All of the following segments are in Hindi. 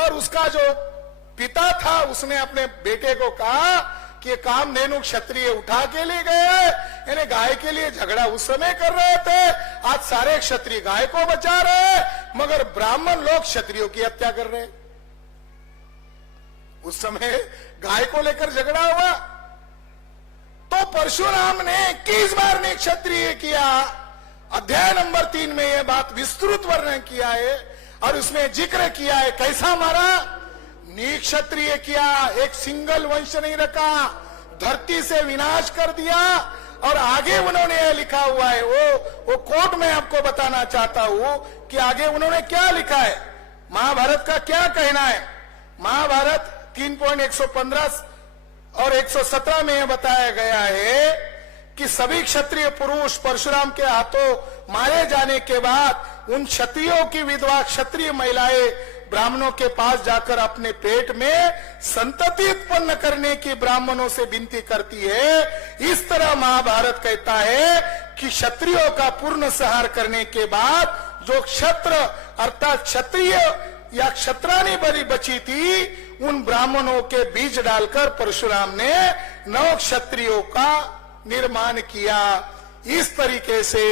और उसका जो पिता था उसने अपने बेटे को कहा कि कामधेनु क्षत्रिय उठा के ले गए, यानी गाय के लिए झगड़ा उस समय कर रहे थे, आज सारे क्षत्रिय गाय को बचा रहे, मगर ब्राह्मण लोग क्षत्रियों की हत्या कर रहे। उस समय गाय को लेकर झगड़ा हुआ तो परशुराम ने 21 बार ने क्षत्रिय किया। अध्याय नंबर 3 में यह बात विस्तृत वर्णन किया है और उसमें जिक्र किया है कैसा मारा, निक्षत्रिय किया, एक सिंगल वंश नहीं रखा, धरती से विनाश कर दिया। और आगे उन्होंने यह लिखा हुआ है, वो कोट में आपको बताना चाहता हूं कि आगे उन्होंने क्या लिखा है, महाभारत का क्या कहना है। महाभारत 3.115 और 117 में यह बताया गया है कि सभी क्षत्रिय पुरुष परशुराम के हाथों मारे जाने के बाद उन क्षत्रियों की विधवा क्षत्रिय महिलाएं ब्राह्मणों के पास जाकर अपने पेट में संतति उत्पन्न करने की ब्राह्मणों से विनती करती है। इस तरह महाभारत कहता है कि क्षत्रियों का पूर्ण संहार करने के बाद जो क्षत्र अर्थात क्षत्रिय या क्षत्राणी बड़ी बची थी, उन ब्राह्मणों के बीज डालकर परशुराम ने 9 क्षत्रियों का निर्माण किया। इस तरीके से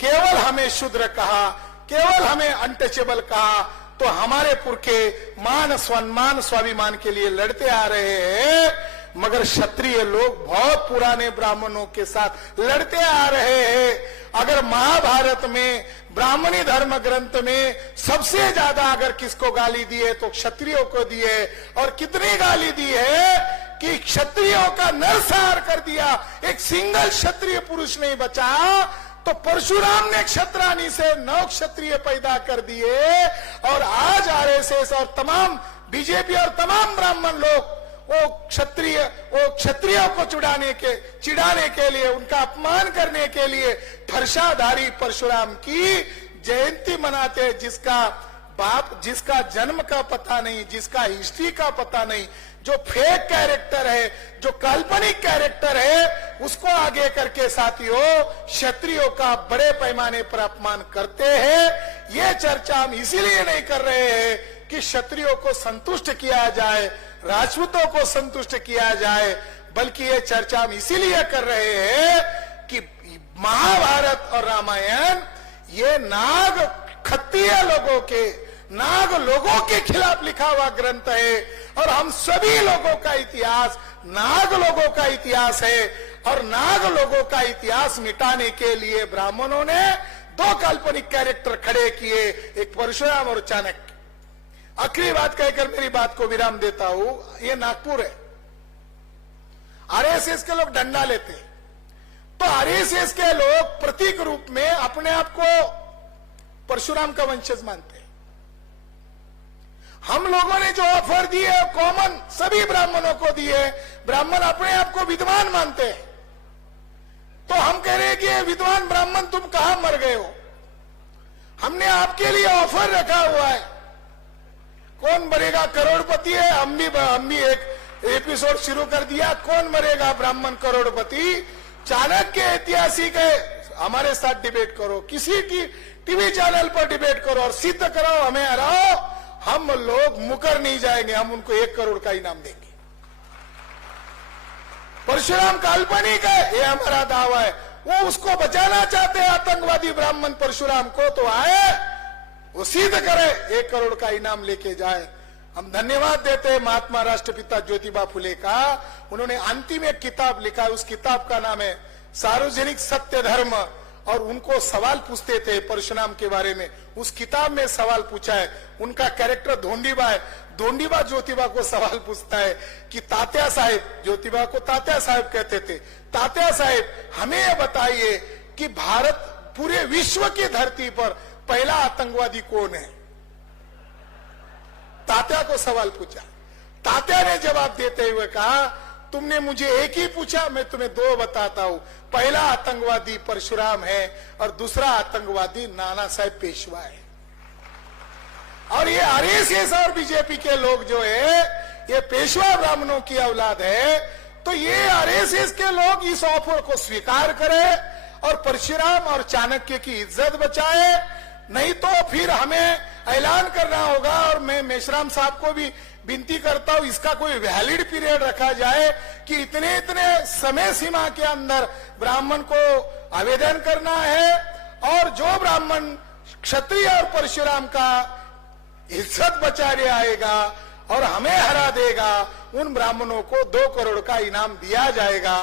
केवल हमें शूद्र कहा, केवल हमें अनटचेबल कहा, तो हमारे पुरखे मान सम्मान स्वाभिमान के लिए लड़ते आ रहे हैं, मगर क्षत्रिय लोग बहुत पुराने ब्राह्मणों के साथ लड़ते आ रहे हैं। अगर महाभारत में ब्राह्मणी धर्म ग्रंथ में सबसे ज्यादा अगर किसको गाली दी है तो क्षत्रियों को दी है, और कितनी गाली दी है कि क्षत्रियों का नरसंहार कर दिया, एक सिंगल क्षत्रिय पुरुष नहीं बचा। तो परशुराम ने क्षत्राणी से 9 क्षत्रिय पैदा कर दिए, और आज आरएसएस और तमाम बीजेपी और तमाम ब्राह्मण लोग वो क्षत्रियों को चिढ़ाने के लिए, उनका अपमान करने के लिए फरसाधारी परशुराम की जयंती मनाते हैं, जिसका जन्म का पता नहीं, जिसका हिस्ट्री का पता नहीं, जो फेक कैरेक्टर है, जो काल्पनिक कैरेक्टर है, उसको आगे करके साथियों क्षत्रियों का बड़े पैमाने पर अपमान करते हैं। ये चर्चा हम इसीलिए नहीं कर रहे हैं कि क्षत्रियों को संतुष्ट किया जाए, राजपूतों को संतुष्ट किया जाए, बल्कि ये चर्चा हम इसीलिए कर रहे हैं कि महाभारत और रामायण ये नाग क्षत्रिय नाग लोगों के खिलाफ लिखा हुआ ग्रंथ है, और हम सभी लोगों का इतिहास नाग लोगों का इतिहास है। और नाग लोगों का इतिहास मिटाने के लिए ब्राह्मणों ने 2 काल्पनिक कैरेक्टर खड़े किए, एक परशुराम और चाणक्य। आखिरी बात कहकर मेरी बात को विराम देता हूं। ये नागपुर है, आरएसएस के लोग डंडा लेते हैं, तो आरएसएस के लोग प्रतीक रूप में अपने आप को परशुराम का वंशज मानते हैं। हम लोगों ने जो ऑफर दी है कॉमन सभी ब्राह्मणों को दी है, ब्राह्मण अपने आप को विद्वान मानते हैं, तो हम कह रहे हैं कि विद्वान ब्राह्मण तुम कहां मर गए हो, हमने आपके लिए ऑफर रखा हुआ है। कौन मरेगा करोड़पति है, हम भी एक एपिसोड शुरू कर दिया, कौन मरेगा ब्राह्मण करोड़पति। चाणक्य ऐतिहासिक है, हमारे साथ डिबेट करो, किसी की टीवी चैनल पर डिबेट करो और सिद्ध कराओ, हमें हराओ, हम लोग मुकर नहीं जाएंगे, हम उनको 1 करोड़ का इनाम देंगे। परशुराम काल्पनिक है, ये हमारा दावा है। वो उसको बचाना चाहते हैं आतंकवादी ब्राह्मण परशुराम को, तो आए वो सिद्ध करे, 1 करोड़ का इनाम लेके जाए। हम धन्यवाद देते हैं महात्मा राष्ट्रपिता ज्योतिबा फुले का, उन्होंने अंतिम एक किताब लिखा है, उस किताब का नाम है सार्वजनिक सत्य धर्म, और उनको सवाल पूछते थे परशुराम के बारे में। उस किताब में सवाल पूछा है, उनका कैरेक्टर धोंडीबा है, धोंडीबा ज्योतिबा को सवाल पूछता है कि तात्या साहेब, ज्योतिबा को तात्या साहेब कहते थे, तात्या साहेब हमें यह बताइए कि भारत पूरे विश्व की धरती पर पहला आतंकवादी कौन है। तात्या को सवाल पूछा, तात्या ने जवाब देते हुए कहा तुमने मुझे एक ही पूछा, मैं तुम्हें 2 बताता हूं। पहला आतंकवादी परशुराम है और दूसरा आतंकवादी नाना साहेब पेशवा है। और ये आरएसएस और बीजेपी के लोग जो है ये पेशवा ब्राह्मणों की औलाद है, तो ये आरएसएस के लोग इस ऑफर को स्वीकार करें और परशुराम और चाणक्य की इज्जत बचाए, नहीं तो फिर हमें ऐलान करना होगा। और मैं मेश्राम साहब को भी विनती करता हूं, इसका कोई वैलिड पीरियड रखा जाए कि इतने इतने समय सीमा के अंदर ब्राह्मण को आवेदन करना है, और जो ब्राह्मण क्षत्रिय और परशुराम का इज्जत बचाने आएगा और हमें हरा देगा, उन ब्राह्मणों को 2 करोड़ का इनाम दिया जाएगा।